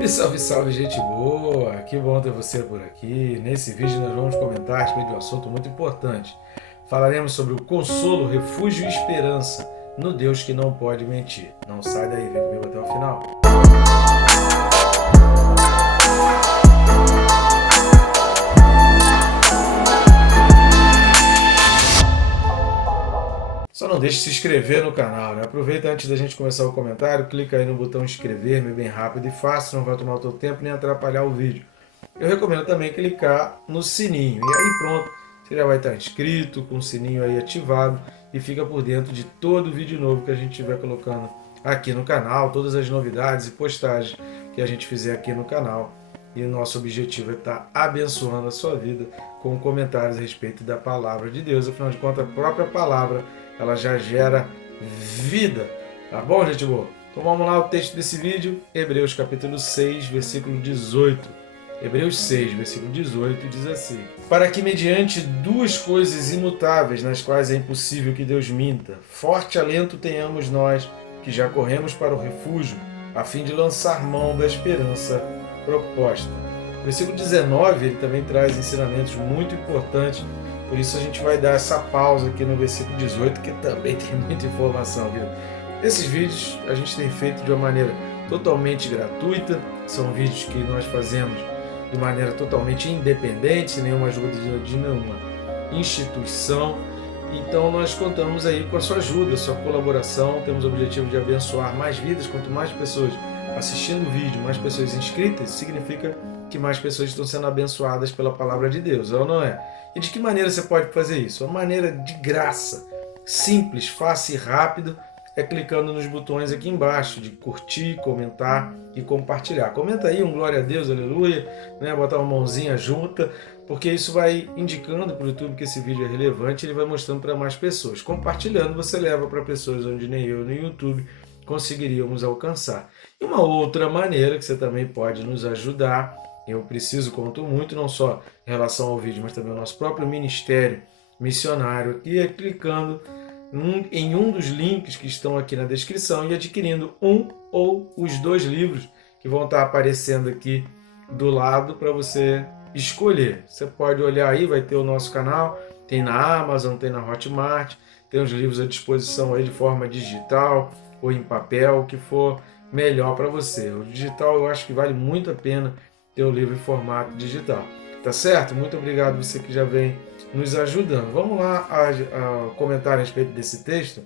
E salve, salve, gente boa! Que bom ter você por aqui. Nesse vídeo nós vamos comentar a respeito de um assunto muito importante. Falaremos sobre o consolo, refúgio e esperança no Deus que não pode mentir. Não sai daí, vem comigo até o final. Só não deixe de se inscrever no canal, né? Aproveita antes da gente começar o comentário, clica aí no botão inscrever-me bem rápido e fácil, não vai tomar o teu tempo nem atrapalhar o vídeo. Eu recomendo também clicar no sininho. E aí pronto, você já vai estar inscrito, com o sininho aí ativado e fica por dentro de todo vídeo novo que a gente estiver colocando aqui no canal, todas as novidades e postagens que a gente fizer aqui no canal. E o nosso objetivo é estar abençoando a sua vida com comentários a respeito da palavra de Deus. Afinal de contas, a própria palavra ela já gera vida. Tá bom, gente boa? Então vamos lá, o texto desse vídeo, Hebreus capítulo 6, versículo 18. Hebreus 6, versículo 18 diz assim: Para que mediante duas coisas imutáveis, nas quais é impossível que Deus minta, forte alento tenhamos nós, que já corremos para o refúgio, a fim de lançar mão da esperança proposta. O versículo 19, ele também traz ensinamentos muito importantes, por isso a gente vai dar essa pausa aqui no versículo 18, que também tem muita informação, viu? Esses vídeos a gente tem feito de uma maneira totalmente gratuita, são vídeos que nós fazemos de maneira totalmente independente, sem nenhuma ajuda de nenhuma instituição. Então nós contamos aí com a sua ajuda, a sua colaboração, temos o objetivo de abençoar mais vidas. Quanto mais pessoas assistindo o vídeo, mais pessoas inscritas, significa que mais pessoas estão sendo abençoadas pela palavra de Deus, ou não é? E de que maneira você pode fazer isso? Uma maneira de graça, simples, fácil e rápido, é clicando nos botões aqui embaixo de curtir, comentar e compartilhar. Comenta aí um glória a Deus, aleluia, né? Botar uma mãozinha junta, porque isso vai indicando para o YouTube que esse vídeo é relevante, ele vai mostrando para mais pessoas. Compartilhando, você leva para pessoas onde nem eu nem o YouTube conseguiríamos alcançar. E uma outra maneira que você também pode nos ajudar, eu preciso, conto muito, não só em relação ao vídeo, mas também ao nosso próprio ministério missionário, aqui é clicando em um dos links que estão aqui na descrição e adquirindo um ou os dois livros que vão estar aparecendo aqui do lado para você escolher. Você pode olhar aí, vai ter o nosso canal, tem na Amazon, tem na Hotmart, tem os livros à disposição aí de forma digital ou em papel, o que for melhor para você. O digital eu acho que vale muito a pena ter o livro em formato digital. Tá certo? Muito obrigado você que já vem nos ajudando. Vamos lá a comentar a respeito desse texto.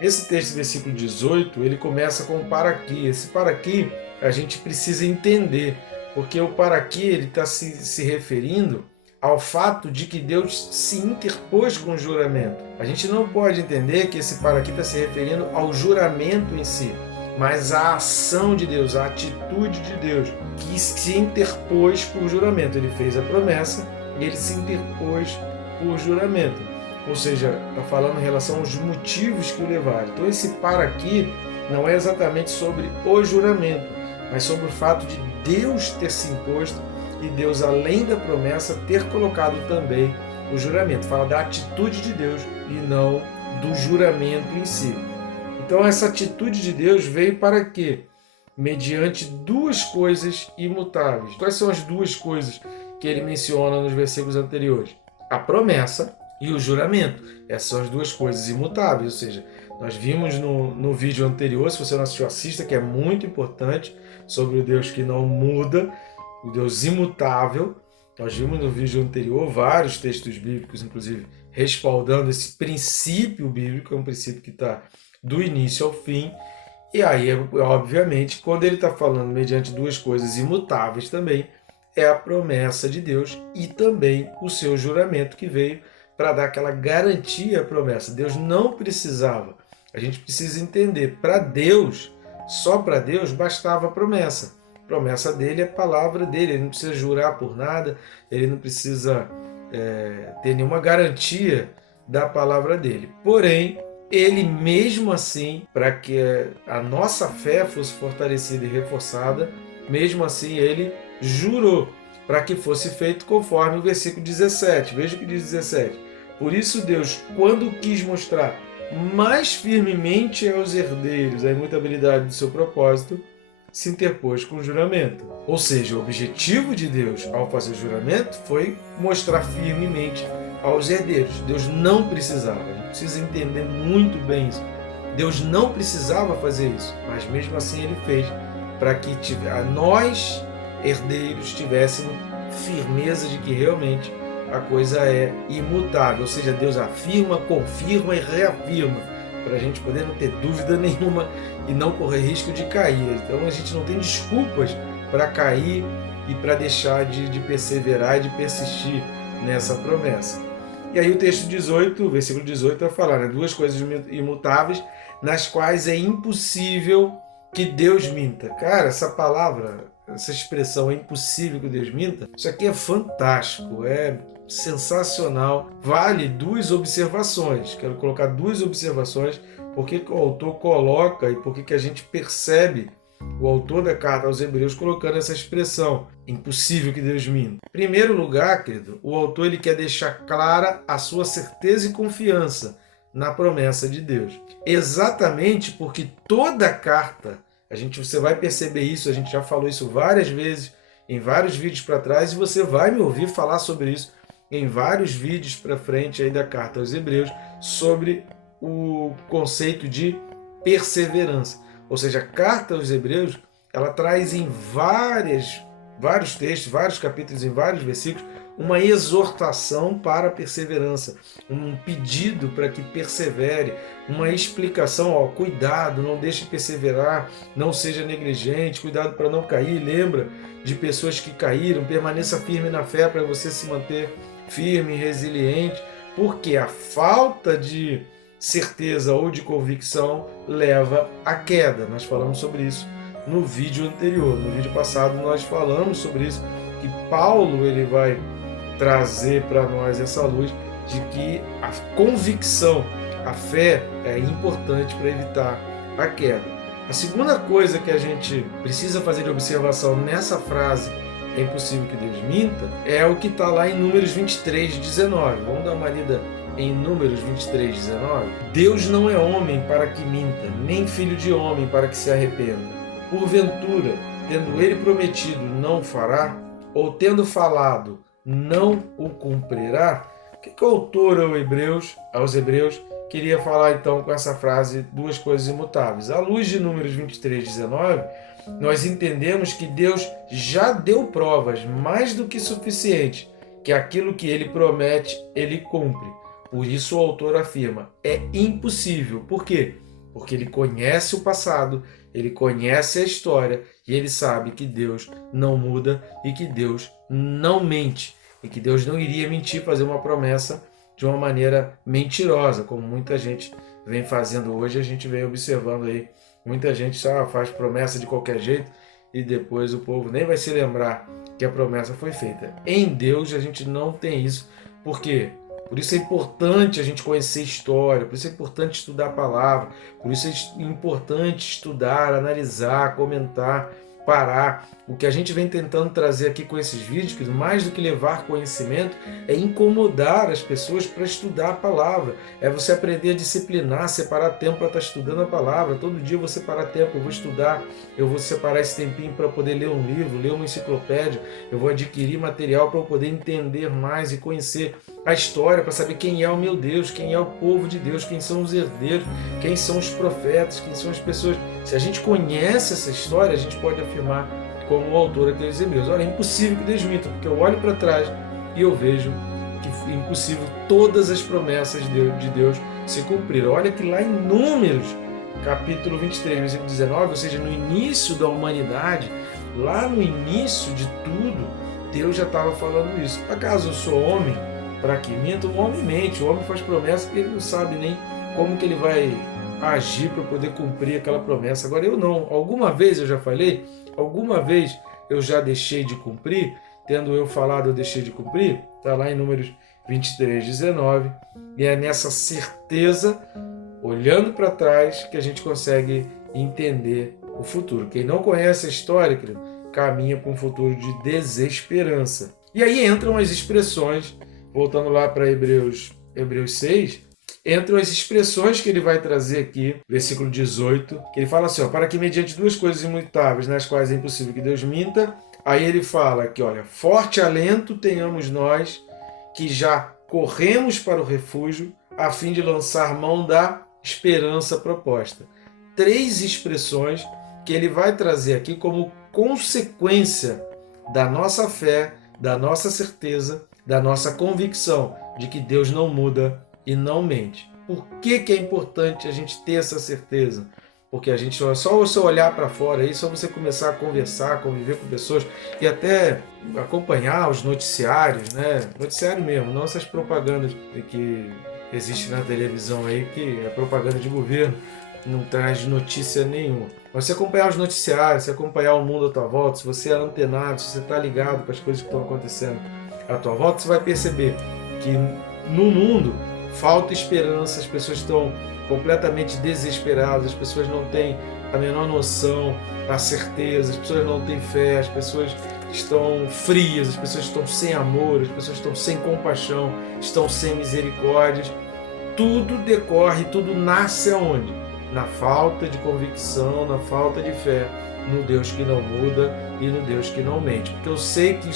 Esse texto, versículo 18, ele começa com para aqui. Esse para aqui a gente precisa entender, porque o para aqui ele está se referindo ao fato de que Deus se interpôs com o juramento. A gente não pode entender que esse para aqui está se referindo ao juramento em si, mas à ação de Deus, à atitude de Deus, que se interpôs por juramento. Ele fez a promessa e ele se interpôs por juramento. Ou seja, está falando em relação aos motivos que o levaram. Então esse para aqui não é exatamente sobre o juramento, mas sobre o fato de Deus ter se imposto e Deus, além da promessa, ter colocado também o juramento. Fala da atitude de Deus e não do juramento em si. Então essa atitude de Deus veio para quê? Mediante duas coisas imutáveis. Quais são as duas coisas que ele menciona nos versículos anteriores? A promessa e o juramento. Essas são as duas coisas imutáveis. Ou seja, nós vimos no vídeo anterior, se você não assistiu, assista, que é muito importante, sobre o Deus que não muda, o Deus imutável. Nós vimos no vídeo anterior vários textos bíblicos, inclusive, respaldando esse princípio bíblico, é um princípio que está do início ao fim. E aí, obviamente, quando ele está falando mediante duas coisas imutáveis também, é a promessa de Deus e também o seu juramento que veio para dar aquela garantia à promessa. Deus não precisava. A gente precisa entender, para Deus, só para Deus bastava a promessa. A promessa dele é a palavra dele, ele não precisa jurar por nada, ele não precisa ter nenhuma garantia da palavra dele. Porém, ele mesmo assim, para que a nossa fé fosse fortalecida e reforçada, mesmo assim ele jurou para que fosse feito conforme o versículo 17. Veja o que diz 17. Por isso Deus, quando quis mostrar mais firmemente aos herdeiros a imutabilidade do seu propósito, se interpôs com o juramento. Ou seja, o objetivo de Deus ao fazer o juramento foi mostrar firmemente aos herdeiros. Deus não precisava, a gente precisa entender muito bem isso. Deus não precisava fazer isso, mas mesmo assim ele fez para que nós, herdeiros, tivéssemos firmeza de que realmente a coisa é imutável. Ou seja, Deus afirma, confirma e reafirma, para a gente poder não ter dúvida nenhuma e não correr risco de cair. Então a gente não tem desculpas para cair e para deixar de perseverar e de persistir nessa promessa. E aí o texto 18, o versículo 18 vai falar, né, duas coisas imutáveis nas quais é impossível que Deus minta. Cara, essa palavra, essa expressão, é impossível que Deus minta, isso aqui é fantástico, é sensacional. Vale duas observações. Quero colocar duas observações, porque o autor coloca e porque a gente percebe o autor da carta aos Hebreus colocando essa expressão, impossível que Deus minta. Em primeiro lugar, querido, o autor ele quer deixar clara a sua certeza e confiança na promessa de Deus. Exatamente porque toda a carta, você vai perceber isso, a gente já falou isso várias vezes, em vários vídeos para trás, e você vai me ouvir falar sobre isso em vários vídeos para frente aí da carta aos Hebreus, sobre o conceito de perseverança. Ou seja, a carta aos Hebreus, ela traz em vários textos, vários capítulos, em vários versículos, uma exortação para a perseverança, um pedido para que persevere, uma explicação, cuidado, não deixe de perseverar, não seja negligente, cuidado para não cair, lembra de pessoas que caíram, permaneça firme na fé para você se manter firme e resiliente, porque a falta de certeza ou de convicção leva à queda. Nós falamos sobre isso no vídeo anterior. No vídeo passado nós falamos sobre isso, que Paulo ele vai trazer para nós essa luz de que a convicção, a fé é importante para evitar a queda. A segunda coisa que a gente precisa fazer de observação nessa frase, é impossível que Deus minta, é o que está lá em Números 23, 19. Vamos dar uma lida em Números 23, 19. Deus não é homem para que minta, nem filho de homem para que se arrependa. Porventura, tendo ele prometido, não fará? Ou tendo falado, não o cumprirá? O que o autor aos Hebreus queria falar então com essa frase, duas coisas imutáveis? À luz de Números 23, 19, nós entendemos que Deus já deu provas mais do que suficientes, que aquilo que ele promete, ele cumpre. Por isso o autor afirma, é impossível. Por quê? Porque ele conhece o passado, ele conhece a história e ele sabe que Deus não muda e que Deus não mente. E que Deus não iria mentir, fazer uma promessa de uma maneira mentirosa, como muita gente vem fazendo hoje. A gente vem observando aí, muita gente só faz promessa de qualquer jeito e depois o povo nem vai se lembrar que a promessa foi feita. Em Deus a gente não tem isso. Por quê? Por isso é importante a gente conhecer história, por isso é importante estudar a palavra, por isso é importante estudar, analisar, comentar, parar. O que a gente vem tentando trazer aqui com esses vídeos, que mais do que levar conhecimento, é incomodar as pessoas para estudar a palavra. É você aprender a disciplinar, separar tempo para estar estudando a palavra. Todo dia eu vou separar tempo, eu vou estudar, eu vou separar esse tempinho para poder ler um livro, ler uma enciclopédia, eu vou adquirir material para eu poder entender mais e conhecer a história, para saber quem é o meu Deus, quem é o povo de Deus, quem são os herdeiros, quem são os profetas, quem são as pessoas. Se a gente conhece essa história, a gente pode afirmar como o autor aqui dos Hebreus. Olha, é impossível que Deus minta, porque eu olho para trás e eu vejo que é impossível todas as promessas de Deus se cumpriram. Olha que lá em Números, capítulo 23, versículo 19, ou seja, no início da humanidade, lá no início de tudo, Deus já estava falando isso. Acaso eu sou homem para que minta? O homem mente, o homem faz promessa que ele não sabe nem como que ele vai agir para poder cumprir aquela promessa. Agora eu não. Alguma vez eu já falei? Alguma vez eu já deixei de cumprir? Tendo eu falado, eu deixei de cumprir? Está lá em Números 23, 19. E é nessa certeza, olhando para trás, que a gente consegue entender o futuro. Quem não conhece a história, querido, caminha para um futuro de desesperança. E aí entram as expressões, voltando lá para Hebreus 6, Entre as expressões que ele vai trazer aqui, versículo 18, que ele fala assim, ó, para que mediante duas coisas imutáveis, nas quais é impossível que Deus minta, aí ele fala que, olha, forte alento tenhamos nós, que já corremos para o refúgio, a fim de lançar mão da esperança proposta. Três expressões que ele vai trazer aqui como consequência da nossa fé, da nossa certeza, da nossa convicção de que Deus não muda e não mente. Por que é importante a gente ter essa certeza? Porque a gente só você olhar para fora aí, só você começar a conversar, conviver com pessoas e até acompanhar os noticiários, né? Noticiário mesmo, não essas propagandas que existem na televisão aí, que é propaganda de governo, não traz notícia nenhuma. Mas se acompanhar os noticiários, se acompanhar o mundo à tua volta, se você é antenado, se você está ligado com as coisas que estão acontecendo à tua volta, você vai perceber que no mundo falta esperança, as pessoas estão completamente desesperadas, as pessoas não têm a menor noção, a certeza, as pessoas não têm fé, as pessoas estão frias, as pessoas estão sem amor, as pessoas estão sem compaixão, estão sem misericórdia. Tudo decorre, tudo nasce aonde? Na falta de convicção, na falta de fé no Deus que não muda e no Deus que não mente. Porque eu sei que,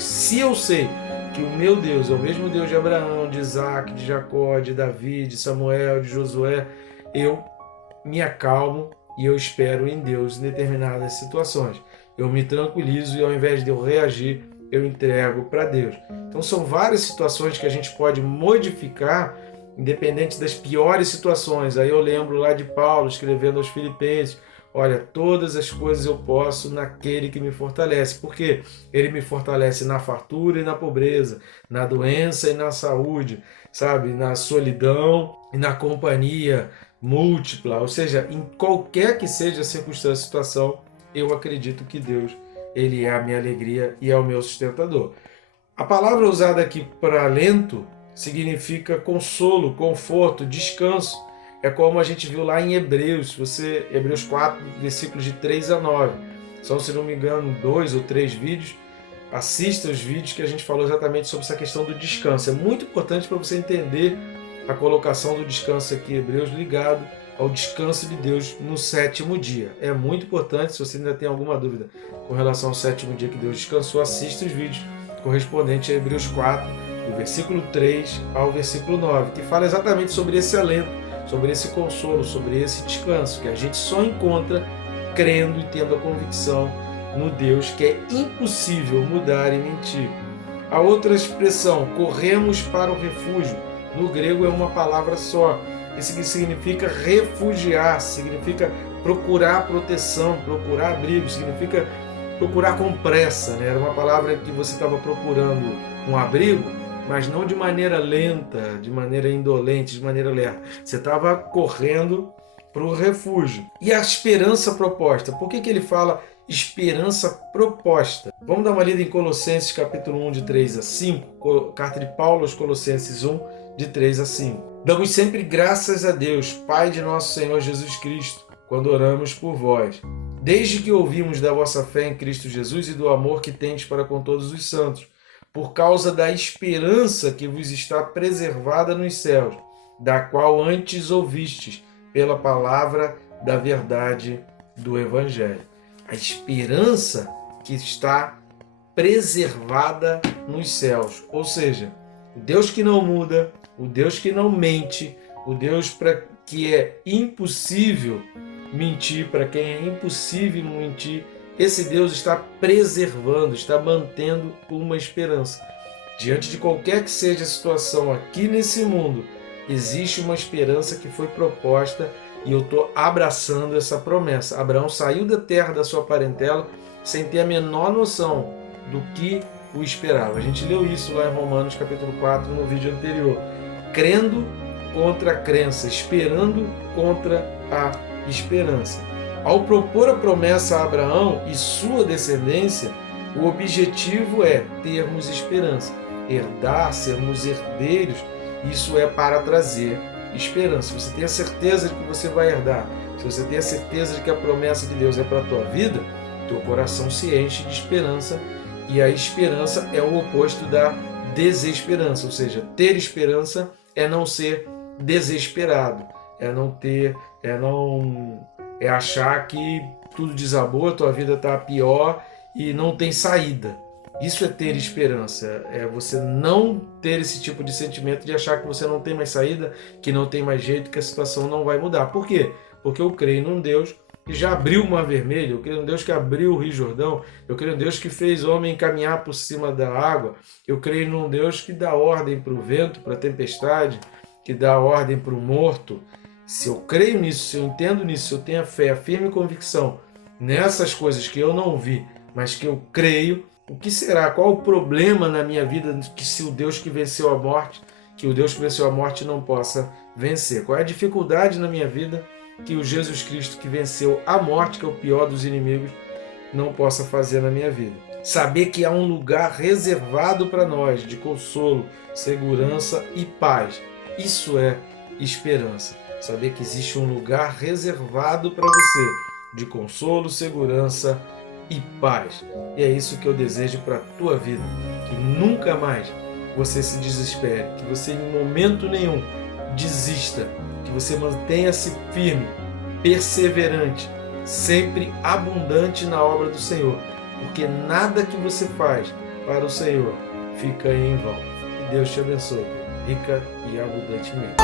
se eu sei que o meu Deus é o mesmo Deus de Abraão, de Isaac, de Jacó, de Davi, de Samuel, de Josué, eu me acalmo e eu espero em Deus em determinadas situações. Eu me tranquilizo e ao invés de eu reagir, eu entrego para Deus. Então são várias situações que a gente pode modificar independente das piores situações. Aí eu lembro lá de Paulo escrevendo aos Filipenses, olha, todas as coisas eu posso naquele que me fortalece. Porque ele me fortalece na fartura e na pobreza, na doença e na saúde, sabe? Na solidão e na companhia múltipla. Ou seja, em qualquer que seja a circunstância, a situação, eu acredito que Deus, ele é a minha alegria e é o meu sustentador. A palavra usada aqui para alento significa consolo, conforto, descanso. É como a gente viu lá em Hebreus, Hebreus 4, versículos de 3 a 9. São, se não me engano, 2 ou 3 vídeos. Assista os vídeos que a gente falou exatamente sobre essa questão do descanso. É muito importante para você entender a colocação do descanso aqui em Hebreus ligado ao descanso de Deus no sétimo dia. É muito importante, se você ainda tem alguma dúvida com relação ao sétimo dia que Deus descansou, assista os vídeos correspondentes a Hebreus 4, do versículo 3 ao versículo 9, que fala exatamente sobre esse alento, sobre esse consolo, sobre esse descanso, que a gente só encontra crendo e tendo a convicção no Deus que é impossível mudar e mentir. A outra expressão, corremos para o refúgio, no grego é uma palavra só. Isso significa refugiar, significa procurar proteção, procurar abrigo, significa procurar com pressa, né? Era uma palavra que você estava procurando um abrigo, mas não de maneira lenta, de maneira indolente, de maneira lerda. Você estava correndo para o refúgio. E a esperança proposta? Por que ele fala esperança proposta? Vamos dar uma lida em Colossenses capítulo 1, de 3 a 5, carta de Paulo aos Colossenses 1, de 3 a 5. Damos sempre graças a Deus, Pai de nosso Senhor Jesus Cristo, quando oramos por vós, desde que ouvimos da vossa fé em Cristo Jesus e do amor que tendes para com todos os santos, por causa da esperança que vos está preservada nos céus, da qual antes ouvistes, pela palavra da verdade do Evangelho. A esperança que está preservada nos céus, ou seja, o Deus que não muda, o Deus que não mente, o Deus para que é impossível mentir, para quem é impossível mentir, esse Deus está preservando, está mantendo uma esperança. Diante de qualquer que seja a situação aqui nesse mundo, existe uma esperança que foi proposta e eu estou abraçando essa promessa. Abraão saiu da terra da sua parentela sem ter a menor noção do que o esperava. A gente leu isso lá em Romanos capítulo 4, no vídeo anterior. Crendo contra a crença, esperando contra a esperança. Ao propor a promessa a Abraão e sua descendência, o objetivo é termos esperança. Herdar, sermos herdeiros, isso é para trazer esperança. Se você tem a certeza de que você vai herdar, se você tem a certeza de que a promessa de Deus é para a tua vida, teu coração se enche de esperança, e a esperança é o oposto da desesperança, ou seja, ter esperança é não ser desesperado, é achar que tudo desabou, a tua vida está pior e não tem saída. Isso é ter esperança, é você não ter esse tipo de sentimento de achar que você não tem mais saída, que não tem mais jeito, que a situação não vai mudar. Por quê? Porque eu creio num Deus que já abriu o Mar Vermelho, eu creio num Deus que abriu o Rio Jordão, eu creio num Deus que fez o homem caminhar por cima da água, eu creio num Deus que dá ordem para o vento, para a tempestade, que dá ordem para o morto. Se eu creio nisso, se eu entendo nisso, se eu tenho a fé, a firme convicção nessas coisas que eu não vi, mas que eu creio, o que será? Qual o problema na minha vida que se o Deus que venceu a morte, que o Deus que venceu a morte não possa vencer? Qual é a dificuldade na minha vida que o Jesus Cristo que venceu a morte, que é o pior dos inimigos, não possa fazer na minha vida? Saber que há um lugar reservado para nós de consolo, segurança e paz. Isso é esperança. Saber que existe um lugar reservado para você de consolo, segurança e paz. E é isso que eu desejo para a tua vida. Que nunca mais você se desespere, que você em momento nenhum desista, que você mantenha-se firme, perseverante, sempre abundante na obra do Senhor, porque nada que você faz para o Senhor fica em vão. Que Deus te abençoe, rica e abundantemente.